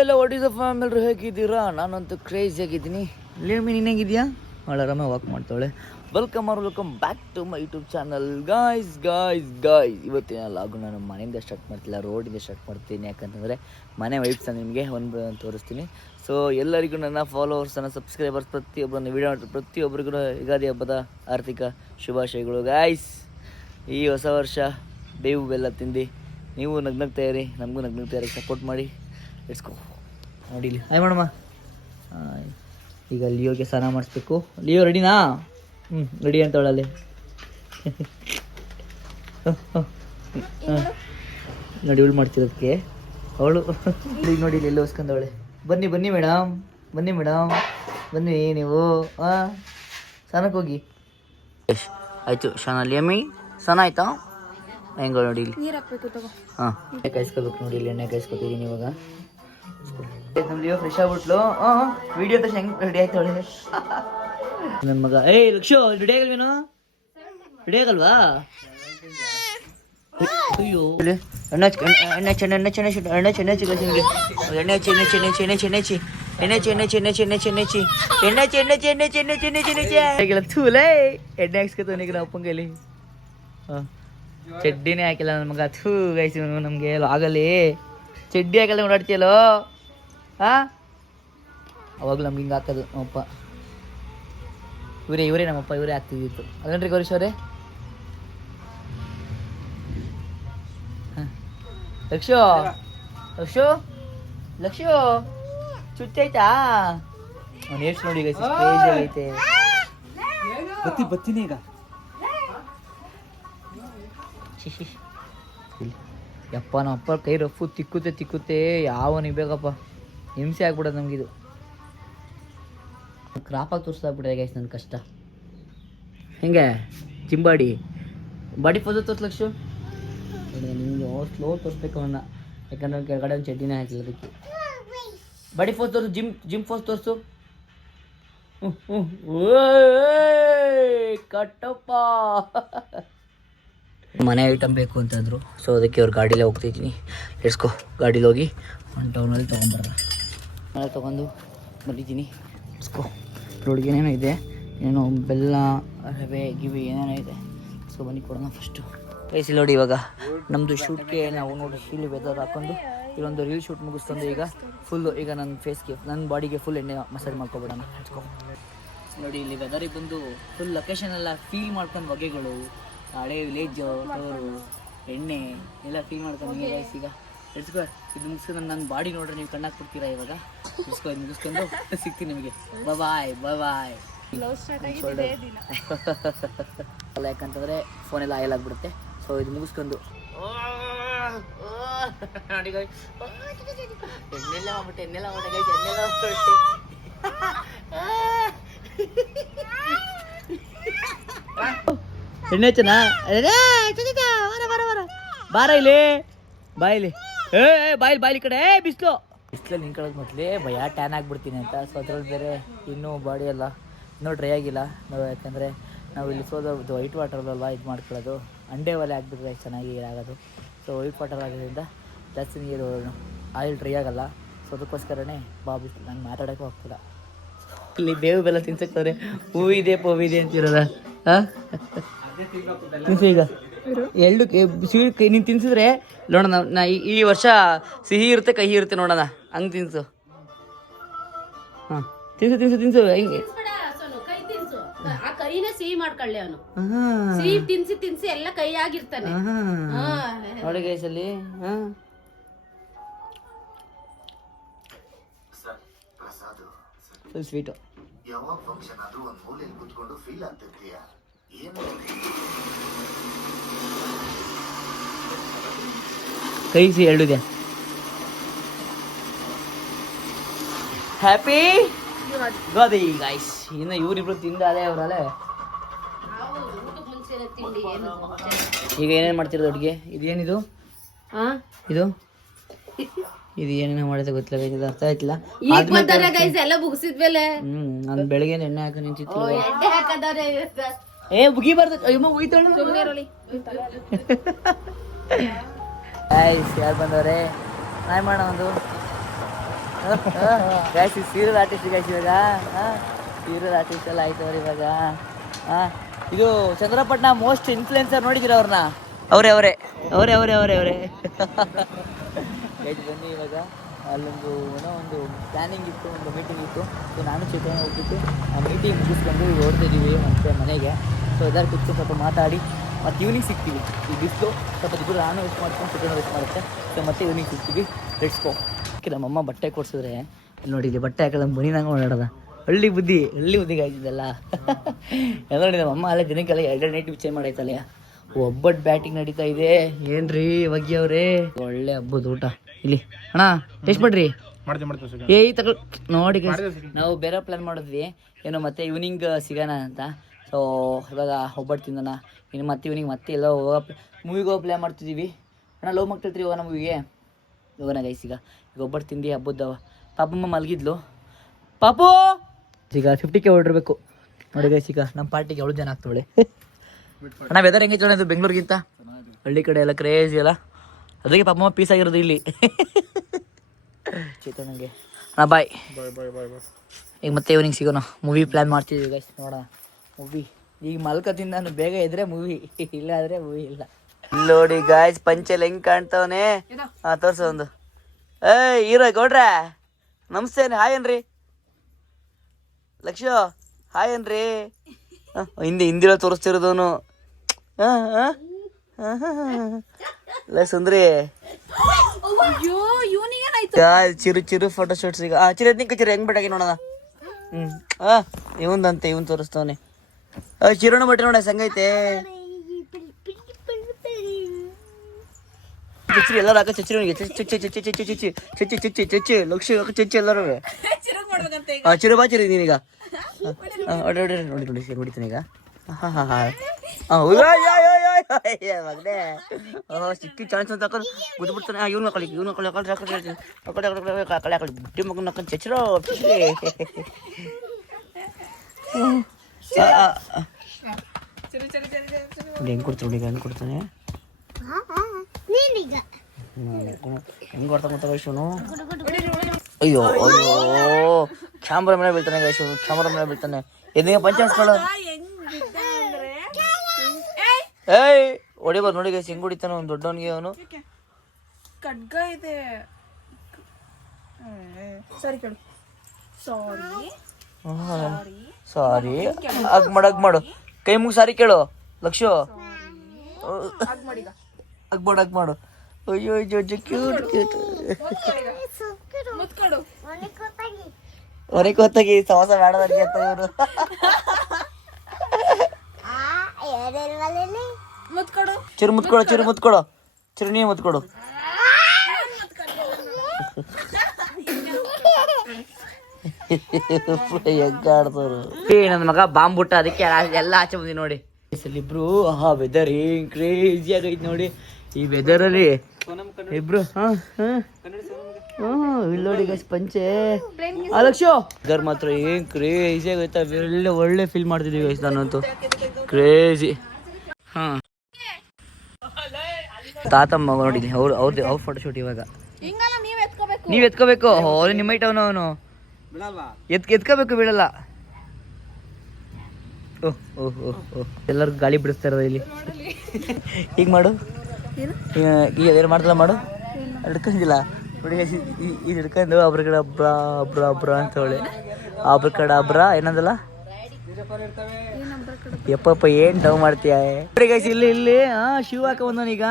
ಎಲ್ಲ what is up ಎಲ್ಲರೂ ಹೇಗಿದ್ದೀರಾ? ನಾನಂತೂ ಕ್ರೇಜಿ ಆಗಿದ್ದೀನಿ. ಲೇಮಿ ನೀನು ಹೇಗಿದ್ಯಾ? ಭಾಳ ಆರಾಮ ವಾಕ್ ಮಾಡ್ತಾಳೆ. Welcome back to my YouTube channel. Guys ಇವತ್ತಿನ ಲಾಗು ನಾನು ಮನೆಯಿಂದ ಸ್ಟಾರ್ಟ್ ಮಾಡ್ತಿಲ್ಲ, ರೋಡಿಂದ ಸ್ಟಾರ್ಟ್ ಮಾಡ್ತೀನಿ. ಯಾಕಂತಂದರೆ ಮನೆ ವೈಬ್ಸ್ ನಿಮಗೆ ಒಂದು ತೋರಿಸ್ತೀನಿ. ಸೊ ಎಲ್ಲರಿಗೂ ನನ್ನ ಫಾಲೋವರ್ಸ್, ನನ್ನ ಸಬ್ಸ್ಕ್ರೈಬರ್ಸ್ ಪ್ರತಿಯೊಬ್ಬರನ್ನು ವಿಡಿಯೋ ಮಾಡ್ತಾರೆ ಪ್ರತಿಯೊಬ್ಬರಿಗೂ ಯುಗಾದಿ ಹಬ್ಬದ ಆರ್ಥಿಕ ಶುಭಾಶಯಗಳು. ಗಾಯ್ಸ್, ಈ ಹೊಸ ವರ್ಷ ಬೇವು ಬೆಲ್ಲ ತಿಂದು ನೀವು ನಗ್ನಗ್ತಾ ಇರಿ, ನಮಗೂ ನಗ್ನಗ್ತಾ ಇರಿ, ಸಪೋರ್ಟ್ ಮಾಡಿ. ಇಟ್ಸ್ಕೋ ನೋಡಿ ಇಲ್ಲಿ ಹಾಯ್ ಮಾಡಮ್ಮ. ಈಗ ಲಿಯೋಗೆ ಸ್ನಾನ ಮಾಡಿಸ್ಬೇಕು. ಲಿಯೋ ರೆಡಿನಾ? ರೆಡಿ ಅಂತವಳಲ್ಲಿ ನೋಡಿ ಇವಳು ಮಾಡ್ತಿರೋದಕ್ಕೆ ಅವಳು ಈಗ ನೋಡಿ ಇಲ್ಲಿ ಎಲ್ಲ ಹೊಸ್ಕೊಂಡವಳೆ. ಬನ್ನಿ ಮೇಡಮ್, ಬನ್ನಿ ನೀವು. ಸ್ನಾನಕ್ಕೆ ಹೋಗಿ ಆಯಿತು. ಶಾನಲ್ಲಿ ಸ್ನಾನ ಆಯ್ತಾ? ಹೆಂಗ ನೋಡಿ ಇಲ್ಲಿ ಹಾಂ ಎಣ್ಣೆ ಕಾಯಿಸ್ಕೋಬೇಕು. ನೋಡಿ ಇಲ್ಲಿ ಎಣ್ಣೆ ಕಾಯಿಸ್ಕೊತಿದ್ದೀನಿ ಇವಾಗ. ನಮ್ಮ ಲಿಯೋ ಫ್ರೆಶ್ ಆಗ್ಬಿಟ್ಲು. ವಿಡಿಯೋ ತಕ್ಷಣ ಹೆಂಗೆ ರೆಡಿ ಆಯ್ತು ಅವಳಿಗೆ ನನ್ನ ಮಗ. ಲಕ್ಷು ರೆಡಿ ಆಗಲ್ವೇನೋ? ರೆಡಿ ಆಗಲ್ವಾ? ಅಯ್ಯೋ ಎಣ್ಣೆ ಹಾಕ್ಸ್ಕೊತವನಿಗೆ ನಾವು ಅಪ್ಪಂಗಲ್ಲಿ. ಚಡ್ಡಿನೇ ಹಾಕಿಲ್ಲ ನನ್ನ ಮಗ. ಥೂ ಗೈಸ್, ನಮಗೆ ಆಗಲಿ ಚಡ್ಡಿ ಹಾಕಲ್ಲ ಓಡಾಡ್ತೀಯಲ್ಲೋ. ಅವಾಗಲೂ ನಮ್ಗೆ ಹಿಂಗೆ ಹಾಕೋದು ನಮ್ಮಪ್ಪ. ಇವರೇ ನಮ್ಮಪ್ಪ, ಇವರೇ ಆಗ್ತಿದ್ದಿತ್ತು. ಅದೇನ್ರಿ ಗೌರೀಶ್ ಅವರೇ? ಲಕ್ಷು ಚುಚ್ಚೈತಾ? ಅವ್ನು ಎಷ್ಟು ನೋಡಿ ಗೈಸ್, ಕ್ರೇಜಿ ಆಗೈತೆ. ಬತ್ತೀನಿ ಈಗ. ಯಪ್ಪ ನಮ್ಮ ಅಪ್ಪ ಕೈ ರಫು ತಿಕ್ಕುತ್ತೆ ಯಾವನಿಗೆ ಬೇಕಪ್ಪ. ಹಿಂಸೆ ಆಗ್ಬಿಡೋದು ನಮಗಿದು. ಕ್ರಾಪಾಗಿ ತೋರಿಸ್ದಾಗ್ಬಿಟ್ಟಿದೆ ಗೈಸ್ ನನ್ನ ಕಷ್ಟ. ಹೆಂಗೆ ಚಿಂಬಾಡಿ ಬಾಡಿ ಫೋಸ್ ತೋರಿಸ್ಲಕ್ಷು ನಿಮಗೆ ಸ್ಲೋ ತೋರಿಸ್ಬೇಕು ಅವನ್ನ. ಯಾಕಂದ್ರೆ ಕೆಳಗಡೆ ಒಂದು ಚಡ್ಡಿನೇ ಹಾಕಿಲ್ಲ ಅದಕ್ಕೆ. ಬಾಡಿ ಫೋಸ್ ತೋರಿಸು, ಜಿಮ್ ಫೋಸ್ ತೋರಿಸು. ಕಟ್ಟಪ್ಪ ಮನೆ ಐಟಮ್ ಬೇಕು ಅಂತಂದರು. ಸೊ ಅದಕ್ಕೆ ಅವ್ರ ಗಾಡೀಲೇ ಹೋಗ್ತಿದ್ದೀನಿ. ಎಡ್ಸ್ಕೊ ಗಾಡೀಲಿ ಹೋಗಿ ಒಂದು ಟೌನಲ್ಲಿ ತೊಗೊಂಬರೋಣ. ಮನೆ ತೊಗೊಂಡು ಬಂದಿದ್ದೀನಿ. ಎಡ್ಸ್ಕೊ ರೋಡ್ಗೆ ಏನೇನೋ ಇದೆ, ಏನೋ ಬೆಲ್ಲ ರವೆ ಗಿವಿ ಏನೇನೋ ಇದೆ. ಸೊ ಬನ್ನಿ ಕೊಡೋಣ ಫಸ್ಟು. ಕೈಸಿ ನೋಡಿ ಇವಾಗ ನಮ್ಮದು ಶೂಟ್ಗೆ ನಾವು ನೋಡಿ ಇಲ್ಲಿ ವೆದರ್ ಹಾಕ್ಕೊಂಡು ಇಲ್ಲೊಂದು ರೀಲ್ ಶೂಟ್ ಮುಗಿಸ್ಕೊಂಡು ಈಗ ಫುಲ್ಲು ಈಗ ನನ್ನ ಫೇಸ್ಗೆ ನನ್ನ ಬಾಡಿಗೆ ಫುಲ್ ಎಣ್ಣೆ ಮಸಾಜ್ ಮಾಡ್ಕೊಬಿಡೋಣ. ಎಡ್ಸ್ಕೊ ನೋಡಿ ಇಲ್ಲಿ ವೆದರಿಗೆ ಬಂದು ಫುಲ್ ಲೊಕೇಶನ್ ಎಲ್ಲ ಫೀಲ್ ಮಾಡ್ಕೊಂಡು ಬಗೆಗಳು, ಹಳೆ ವಿಲೇಜು, ಟೋರು, ಎಣ್ಣೆ ಎಲ್ಲ ಫೀಲ್ ಮಾಡ್ಕೊಂಡು ಗೈಸ್. ಈಗ ಎಡ್ಸ್ಕೊ ಇದು ಮುಗಿಸ್ಕೊಂಡು ನನ್ನ ಬಾಡಿ ನೋಡ್ರೆ ನೀವು ಕಣ್ಣಾಗಿ ಕೊಡ್ತೀರಾ. ಇವಾಗ ಎಡ್ಸ್ಕೊ ಇದು ಮುಗಿಸ್ಕೊಂಡು ಸಿಗ್ತೀನಿ ನಿಮಗೆ. ಬಾಯ್. ಅಲ್ಲ ಯಾಕಂತಂದರೆ ಫೋನೆಲ್ಲ ಆಯಿಲ್ ಆಗಿಬಿಡುತ್ತೆ. ಸೊ ಇದು ಮುಗಿಸ್ಕೊಂಡು ನೋಡಿ ಗೈ ಎಣ್ಣೆಲ್ಲ ಮಾಡ್ಬಿಟ್ಟೆ ಗೈಸ್, ಎಣ್ಣೆಲ್ಲ ಮಾಡ್ಬಿಟ್ಟೆ. ಎಣ್ಣೆ ಚೆನ್ನ ಬಾರ ಇಲ್ಲಿ ಬಾಯಿಲಿ ಬಾಯಿಲಿ ಕಡೆ ಬಿಸಿಲಲ್ಲಿ ನಿಂತ್ಕೊಳ್ಳೋದು ಮೊದಲೇ ಭಯ ಟ್ಯಾನ್ ಆಗಿಬಿಡ್ತೀನಿ ಅಂತ. ಸೊ ಅದ್ರಲ್ಲಿ ಬೇರೆ ಇನ್ನೂ ಬಾಡಿ ಎಲ್ಲ ಇನ್ನೂ ಡ್ರೈ ಆಗಿಲ್ಲ ನಾವು. ಯಾಕಂದರೆ ನಾವು ಇಲ್ಲಿ ಸೋದೋದು ವೈಟ್ ವಾಟರ್ದಲ್ವ ಇದು ಮಾಡ್ಕೊಳ್ಳೋದು. ಅಂಡೆ ಒಲೆ ಹಾಕ್ಬಿಟ್ರೆ ಚೆನ್ನಾಗಿ ಆಗೋದು. ಸೊ ವೈಟ್ ವಾಟರ್ ಆಗೋದ್ರಿಂದ ಜಾಸ್ತಿ ನೀರು ಆಯಿಲ್ ಡ್ರೈ ಆಗಲ್ಲ. ಸೊ ಅದಕ್ಕೋಸ್ಕರನೇ ಬಿಸಿಲು ನಾನು ಮಾತಾಡೋಕ್ಕೆ ಹೋಗ್ತಿಲ್ಲ. ಇಲ್ಲಿ ಬೇವು ಬೆಲ್ಲ ತಿನ್ಸಕ್ತವ್ರೆ. ಹೂವಿದೆ ಅಂತಿರೋದ. ತಿನ್ಸು ಈಗ ಎರಡು ಸ್ವೀಟ್ ನೀನು ತಿನ್ಸಿದ್ರೆ ನೋಡೋಣ. ನಾ ಈ ವರ್ಷ ಸಿಹಿ ಇರುತ್ತೆ ಕಹಿ ಇರುತ್ತೆ ನೋಡೋಣ. ಹಂಗೆ ತಿನ್ಸು. ಹಾಂ ತಿನ್ಸು ಹೆಂಗೆ ಸಿಹಿ ಮಾಡ್ಕೊಳ್ಳಿ ಅವನು. ಸಿಹಿ ತಿನ್ಸಿ ಎಲ್ಲ ಕೈ ಆಗಿರ್ತಾನೆ ನೋಡಿ ಗೈಸಲ್ಲಿ. Full sweet. ಯಾವಾಗ ಫಂಕ್ಷನ್ ಆದ್ರೂ ಒಂದು ಮೂಲೆಯಲ್ಲಿ ಕೂತ್ಕೊಂಡು ಫೀಲ್ ಆಗ್ತಿರ್ತೀಯ. ಕೈ ಸಿ ಎರಡಿದೆ. Happy Ugadi guys. ಇನ್ನು ಇವರಿಬ್ರು ತಿಂದಾಲೆ ಅವರಲ್ಲೇ. ಈಗ ಏನೇನು ಮಾಡ್ತಿರೋದು ಅಡುಗೆ? ಇದೇನಿದು? ಇದು ಏನೇನೋ ಮಾಡಿದ ಗೊತ್ತಿಲ್ಲ, ಇದು ಅರ್ಥ ಆಯ್ತಿಲ್ಲ. ನಾನು ಬೆಳಗ್ಗೆ ಎಣ್ಣೆ ಹಾಕಿ ನಿಂತಿತ್ತು. ಮುಗಿಬಾರ್ದು ಅಯ್ಯಮ್ಮ ಉಯ್ತಾಳು. ಯಾರು ಬಂದವ್ರೆ? ನಾಯಿ ಮಾಡೋಣ ಒಂದು ಗೈಸ್ ಸೀರಿಯಲ್ ಆರ್ಟಿಸ್ಟ್ ಗೈಸ್ ಇವಾಗ ಸೀರಿಯಲ್ ಆರ್ಟಿಸ್ಟ್ ಎಲ್ಲ ಆಯ್ತು ಅವ್ರು ಇವಾಗ. ಇದು ಚಂದ್ರಪಟ್ಟಣ ಮೋಸ್ಟ್ ಇನ್ಫ್ಲುಯೆನ್ಸರ್ ನೋಡಿದ್ದೀರ ಅವ್ರನ್ನ? ಅವರೇ ಗೈಸ್ ಬನ್ನಿ ಇವಾಗ. ಅಲ್ಲೊಂದು ಏನೋ ಒಂದು ಪ್ಲ್ಯಾನಿಂಗ್ ಇತ್ತು, ಒಂದು ಮೀಟಿಂಗ್ ಇತ್ತು. ಸೊ ನಾನು ಚೇತನ ಹೋಗ್ಬಿಟ್ಟು ಆ ಮೀಟಿಂಗ್ ಮುಗಿಸ್ಕೊಂಡು ಓಡ್ತಿದ್ದೀವಿ ಮತ್ತೆ ಮನೆಗೆ. ಸೊ ಎಲ್ಲರೂ ಕೂತ್ಕೊಂಡು ಸ್ವಲ್ಪ ಮಾತಾಡಿ ಮತ್ತು ಈವ್ನಿಂಗ್ ಸಿಗ್ತೀವಿ. ಈ ಬಿಸಿಲು ಸ್ವಲ್ಪ ದಿಬ್ಬರು ನಾನು ವೆಸ್ಟ್ ಮಾಡ್ಕೊಂಡು ಚೇತನ ವೆಸ್ಟ್ ಮಾಡುತ್ತೆ. ಸೊ ಮತ್ತೆ ಈವ್ನಿಂಗ್ ಸಿಗ್ತೀವಿ. Let's go. ನಮ್ಮಮ್ಮ ಬಟ್ಟೆ ಕೊಡ್ಸಿದ್ರೆ ಇಲ್ಲಿ ನೋಡಿ, ಇಲ್ಲಿ ಬಟ್ಟೆ ಹಾಕೋದು ಬನಿನಂಗೆ ಓಡಾಡೋದ. ಹಳ್ಳಿ ಬುದ್ಧಿ ಗಾಯ್ತಿದ್ದಲ್ಲ. ಎಲ್ಲ ನೋಡಿ ನಮ್ಮಮ್ಮ ಅಲ್ಲೇ ದಿನಕ್ಕೆಲ್ಲ 2 ನೈಟ್ ಚೇಂಜ್ ಮಾಡೈತಲ್ಲ. ಒಬ್ಬಟ್ಟು ಬ್ಯಾಟಿಂಗ್ ನಡೀತಾ ಇದೆ. ಏನ್ರಿ ಅವ್ರೆ, ಒಳ್ಳೆ ಹಬ್ಬದ ಊಟ ಇಲ್ಲಿ. ಅಣ್ಣ ಟೇಸ್ಟ್ ಮಾಡ್ರಿ. ನೋಡಿ ನಾವು ಬೇರೆ ಪ್ಲಾನ್ ಮಾಡಿದ್ವಿ ಏನೋ ಮತ್ತೆ ಈವ್ನಿಂಗ್ ಸಿಗೋಣ ಅಂತ. ಸೊ ಇವಾಗ ಒಬ್ಬಟ್ಟು ತಿನ್ನೋಣ. ಇನ್ನು ಮತ್ತೆ ಈವ್ನಿಂಗ್ ಮತ್ತೆ ಎಲ್ಲ ಮೂವಿಗೆ ಹೋಗೋ ಪ್ಲಾನ್ ಮಾಡ್ತಿದ್ದೀವಿ. ಅಣ್ಣ ಲವ್ ಮಾಡ್ತಿರ್ತೀರಿ ಹೋಗೋಣ ಮೂವಿಗೆ. ಹೋಗೋಣ ಗೈಸ್. ಈಗ ಒಬ್ಬಟ್ಟು ತಿಂದು ಹಬ್ಬದ ಪಾಪಮ್ಮ ಮಲಗಿದ್ಲು. ಪಾಪು ಈಗ 50K ಹೊರಡ್ಬೇಕು ನೋಡಿ ಗೈಸ್. ಈಗ ನಮ್ಮ ಪಾರ್ಟಿಗೆ 7 ಜನ ಆಗ್ತವಳೆ. ಅಣ್ಣ ವೆದರ್ ಹೆಂಗೆ ಚೋಣ ಇದು ಬೆಂಗಳೂರಿಗಿಂತ? ಹಳ್ಳಿ ಕಡೆ ಎಲ್ಲ ಕ್ರೇಜಿ ಅಲ್ಲ, ಅದಕ್ಕೆ ಪಾಪಮ್ಮ ಪೀಸ್ ಆಗಿರೋದು ಇಲ್ಲಿ. ಚೇತನಂಗೆ ಅಣ್ಣ ಬಾಯ್. ಈಗ ಮತ್ತೆ ಈವ್ನಿಂಗ್ ಸಿಗೋಣ. ಮೂವಿ ಪ್ಲ್ಯಾನ್ ಮಾಡ್ತಿದ್ದೀವಿ ಗೈಸ್. ನೋಡೋಣ ಮೂವಿ. ಈಗ ಮಲ್ಕದಿಂದ ನಾನು ಬೇಗ ಇದ್ರೆ ಮೂವಿ, ಇಲ್ಲ ಆದರೆ ಮೂವಿ ಇಲ್ಲ. ನೋಡಿ ಗಾಯ್ಸ್ ಪಂಚೆಲ್ ಹೆಂಗೆ ಕಾಣ್ತಾವನೆ. ತೋರ್ಸೋ ಒಂದು. ಹೀರೋ ಗೌಡ್ರ ನಮಸ್ತೆ. ಹಾಯ್ ಅನ್ರಿ ಲಕ್ಷ. ಹಾಯ್ ಅನ್ರಿ. ಹಿಂದಿರೋ ತೋರಿಸ್ತಿರೋದವನು. ಸುಂದ್ರಿ ಚಿರು ಫೋಟೋ ಶೂಟ್ಸ್. ಈಗ ಚಿರು ಹೆಂಗ್ ಬಿಟ್ಟಾಗಿ ನೋಡೋಣ. ಇವಂದಂತೆ ಇವನ್ ತೋರಿಸ್ತವನೆ. ಚಿರೋಣ ಬಟ್ಟೆ ನೋಡ ಸಂಗೈತೆ. ಚಚ್ಚಿ ಎಲ್ಲರೂ ಹಾಕ ಚಚ್ಚಿ ಚಚ್ಚಿ ಲಕ್ಷ ಚಚ್ಚಿ ಎಲ್ಲರೂ. ಚಿರು ಬಾ ಚಿರು ನೀನೀಗ ನೋಡಿ ಹೊಡಿತಾನೆ ಈಗ. ಮಗನೇ ಸಿಕ್ಕಿ ಚಾನ್ಸ್ ಅಂತ ಹಾಕೊಂಡು ಗುದ್ಬಿಡ್ತಾನೆ. ಇವ್ನ ಬುಟ್ಟಿ ಮಗನ ಹಾಕೊಂಡು ಚಚ್ಚಿರೋ ಹೆಂಗ್ ಕೊಡ್ತಾನೆ ಹೆಂಗ್ ಕೊಡ್ತಾನೆ ಹೆಂಗ್ ಕೊಡ್ತಾ ಗೊತ್ತ ವೈಶುನು. ಅಯ್ಯೋ ಕ್ಯಾಮ್ರಾ ಮೇಲೆ ಬೀಳ್ತಾನೆ ಗೈಸು, ಕ್ಯಾಮ್ರಾ ಮೇಲೆ ಬೀಳ್ತಾನೆ. ಎಲ್ಲಿಗೆ ಪಂಚ ಹಾಸ್ಕೊಳ್ಳೋ. ಹೊಡಿಬೋದು ನೋಡಿ ಗೈಸ್ ಹೆಂಗ್ ಹೊಡಿತಾನೆ ಒಂದು ದೊಡ್ಡವನಿಗೆ. ಅವನು ಖಡ್ಗ ಇದೆ. ಸಾರಿ ಅಗ್ ಮಾಡು ಕೈ ಮುಗಿ ಸಾರಿ ಕೇಳು ಲಕ್ಷು. ಅಗ್ ಮಾಡು. ಅಯ್ಯೋ ಕ್ಯೂಟ್ ಹೊರಗೆ ಹೊತ್ತಾಗಿ ಸವಾಸ ಬೇಡದಕ್ಕೆ ಅಂತ ಇವರು. ಚಿರು ಮುತ್ಕೊಡು ಚಿರು ನೀ ಮುತ್ಕೊಡು. ಹೆಗ್ಗಾಡ್ತವ್ರು. ನನ್ನ ಮಗ ಬಾಂಬ್ ಬಿಟ್ಟ, ಅದಕ್ಕೆ ಎಲ್ಲ ಆಚೆ ಬಂದಿ ನೋಡಿ. ಇಬ್ರು ವೆದರ್ ಏನ್ ಕ್ರೇಜಿ ಆಗೈತಿ ನೋಡಿ ಈ ವೆದರ್ ಅಲ್ಲಿ. ಇಬ್ರು ಇಲ್ಲಿ ನೋಡಿ ಗೈಸ್ ಪಂಚೆ ಲಕ್ಷು. ವೆದರ್ ಮಾತ್ರ ಏನ್ ಕ್ರೇಜಿ ಆಗೈತ. ಒಳ್ಳೆ ಫೀಲ್ ಮಾಡ್ತಿದ್ದೀವಿ ಗೈಸ್ ನಾನಂತೂ. ಕ್ರೇಜಿ. ತಾತಮ್ಮ ನೋಡಿ ಅವ್ರ ಫೋಟೋ ಶೂಟ್ ಇವಾಗ. ನೀವ್ ಎತ್ಕೋಬೇಕು. ಅವ್ರು ನಿಮ್ಮ ಐಟ್ ಅವನು ಎತ್ಕೋಬೇಕು, ಬಿಡಲ್ಲ. ಎಲ್ಲರೂ ಗಾಳಿ ಬಿಡಿಸ್ತಾ ಇರೋದು ಇಲ್ಲಿ. ಈಗ ಮಾಡು, ಈಗ ಅದೇನು ಮಾಡ್ದಲ್ಲ ಮಾಡು. ಹಿಡ್ಕೊಂಡಿಲ್ಲ ನೋಡಿ ಇದು ಹಿಡ್ಕೊಂಡು ಒಬ್ರ ಕಡೆ ಅಬ್ರ ಅಂತ ಹೇಳಿ ಒಬ್ರ ಕಡೆ ಅಬ್ರ ಏನಂದಲ್ಲ. ಯಪ್ಪಪ್ಪ ಏನ್ ಡವ್ ಮಾಡ್ತೀಯ ಗೈಸ್. ಇಲ್ಲಿ ಶಿವ ಹಾಕ ಬಂದವನೀಗ.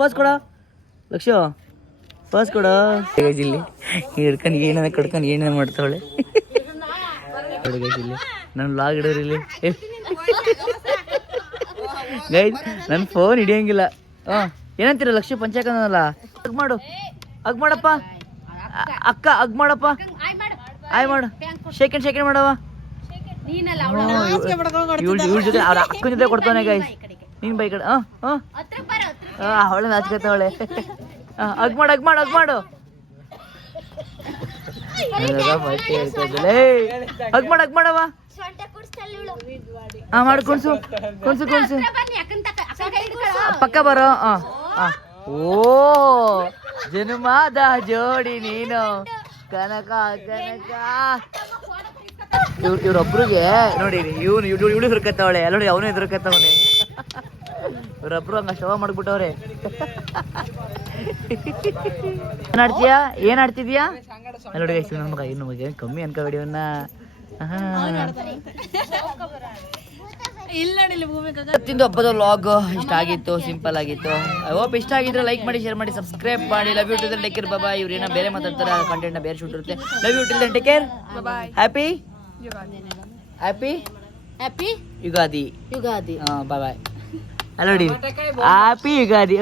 ಪೋಸ್ ಕೊಡೋ ಲಕ್ಷು, ಪೋಸ್ ಕೊಡೋ ಗೈಸ್. ಇಲ್ಲಿ ಹಿಡ್ಕೊಂಡು ಏನ ಕಡ್ಕೊಂಡು ಏನೇನು ಮಾಡ್ತಾವಳೆ ನೋಡಿ ಗೈಸ್. ಇಲ್ಲಿ ನನ್ನ ಲಾಗ್ ಇಡೋರು ಇಲ್ಲಿ ಗೈಸ್. ನನ್ನ ಫೋನ್ ಹಿಡಿಯಂಗಿಲ್ಲ. ಏನಂತೀರ ಲಕ್ಷ ಪಂಚಾಕನಲ್ಲ. ಅಗ್ ಮಾಡಪ್ಪ ಅಕ್ಕ, ಅಗ್ ಮಾಡಪ್ಪ. ಆಯ್ ಮಾಡು. ಸೆಕೆಂಡ್ ಮಾಡವ. ಇವ್ಳ ಜೊತೆ ಅವ್ರ ಅಕ್ಕನ ಜೊತೆ ಕೊಡ್ತಾನೆ ಗೈಸ್. ನೀನ್ ಬೈ ಕಡೆ ಅವಳೆ ನಾಚ್ಕತ್ತವಳೆ. ಅಗ್ ಮಾಡು. ಅಗ್ ಮಾಡವ. ಮಾಡು ಕುಣ್ಸು. ಪಕ್ಕ ಬರೋ. ಓ ಜನುಮಾದ ಜೋಡಿ ನೀನು ಕನಕ ಕನಕ. ಇವ್ರೊಬ್ರಿಗೆ ನೋಡಿ, ಇವಳು ಹೆದರ್ಕತ್ತವಳೆ, ನೋಡಿ ಅವನು ಹೆದರ್ಕತ್ತವನೆ. ಇವ್ರೊಬ್ರು ಹಂಗ ಶವ ಮಾಡ್ಬಿಟ್ಟವ್ರೆ. ಏನ್ ಆಡ್ತಿದ್ಯಾ ನೋಡಿ ನನ್ನ ಮಗ. ಇನ್ನು ಮಗ ಕಮ್ಮಿ ಅನ್ಕೋಬೇಡಿ ಅವನ್ನ. ಇವತ್ತಿಂದು ಹಬ್ಬದ ವ್ಲಾಗ್ ಇಷ್ಟ ಆಗಿತ್ತು, ಸಿಂಪಲ್ ಆಗಿತ್ತು. ಐ ಹೋಪ್ ಇಷ್ಟ ಆಗಿದ್ರೆ ಲೈಕ್ ಮಾಡಿ, ಶೇರ್ ಮಾಡಿ, ಸಬ್ಸ್ಕ್ರೈಬ್ ಮಾಡಿ. Love you too take care. ಬಾಬಾ. ಇವ್ರೇನ ಬೇರೆ ಮಾತಾಡ್ತಾರೆ, ಕಂಟೆಂಟ್ ಬೇರೆ ಶೂಟ್ ಇರುತ್ತೆ. Love you till then take care. Happy happy Ugadi. Ugadi. Bye bye. Hello ಡಿ ಹ್ಯಾಪಿ ಯುಗಾದಿ.